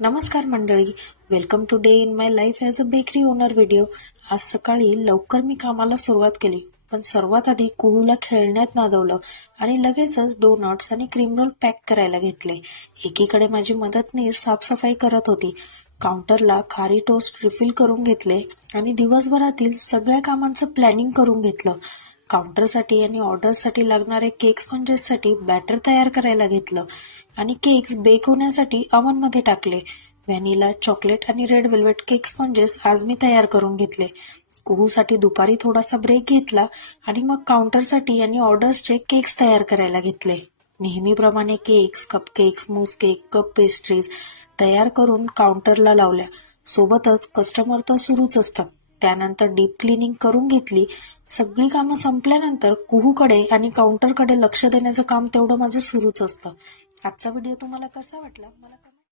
नमस्कार मंडळी, welcome to day in my life as a bakery owner video. आज सकाळी लवकर मी कामाला सुरुवात केली, पण सर्वात आधी कुहूला खेळण्यात नादवलं आणि लगेचच डोनट्स आणि क्रीम रोल पॅक करायला घेतले. एकीकडे माझी मदतनीस साफसफाई करत होती. काउंटरला खारी टोस्ट रिफिल करून घेतले आणि दिवसभरातील सगळ्या कामांचं प्लॅनिंग करून घेतलं. काउंटरसाठी आणि ऑर्डरसाठी लागणारे केक स्पंजेससाठी बॅटर तयार करायला घेतलं आणि केक्स बेक होण्यासाठी मध्ये टाकले. व्हॅनिला, चॉकलेट आणि रेड वेल्वेट केक स्पंजेस आज मी तयार करून घेतले. कुहूसाठी दुपारी थोडासा ब्रेक घेतला आणि मग काउंटरसाठी आणि ऑर्डर्सचे केक्स तयार करायला घेतले. नेहमीप्रमाणे केक्स, कपकेक्स, मूस केक, कप पेस्ट्रीज तयार करून काउंटरला लावल्या. सोबतच कस्टमर तर सुरूच असतात. त्यानंतर डीप क्लिनिंग करून घेतली. सगळी कामं संपल्यानंतर कुहूकडे आणि काउंटरकडे लक्ष देण्याचं काम तेवढं माझं सुरूच असतं. आजचा व्हिडिओ तुम्हाला कसा वाटला मला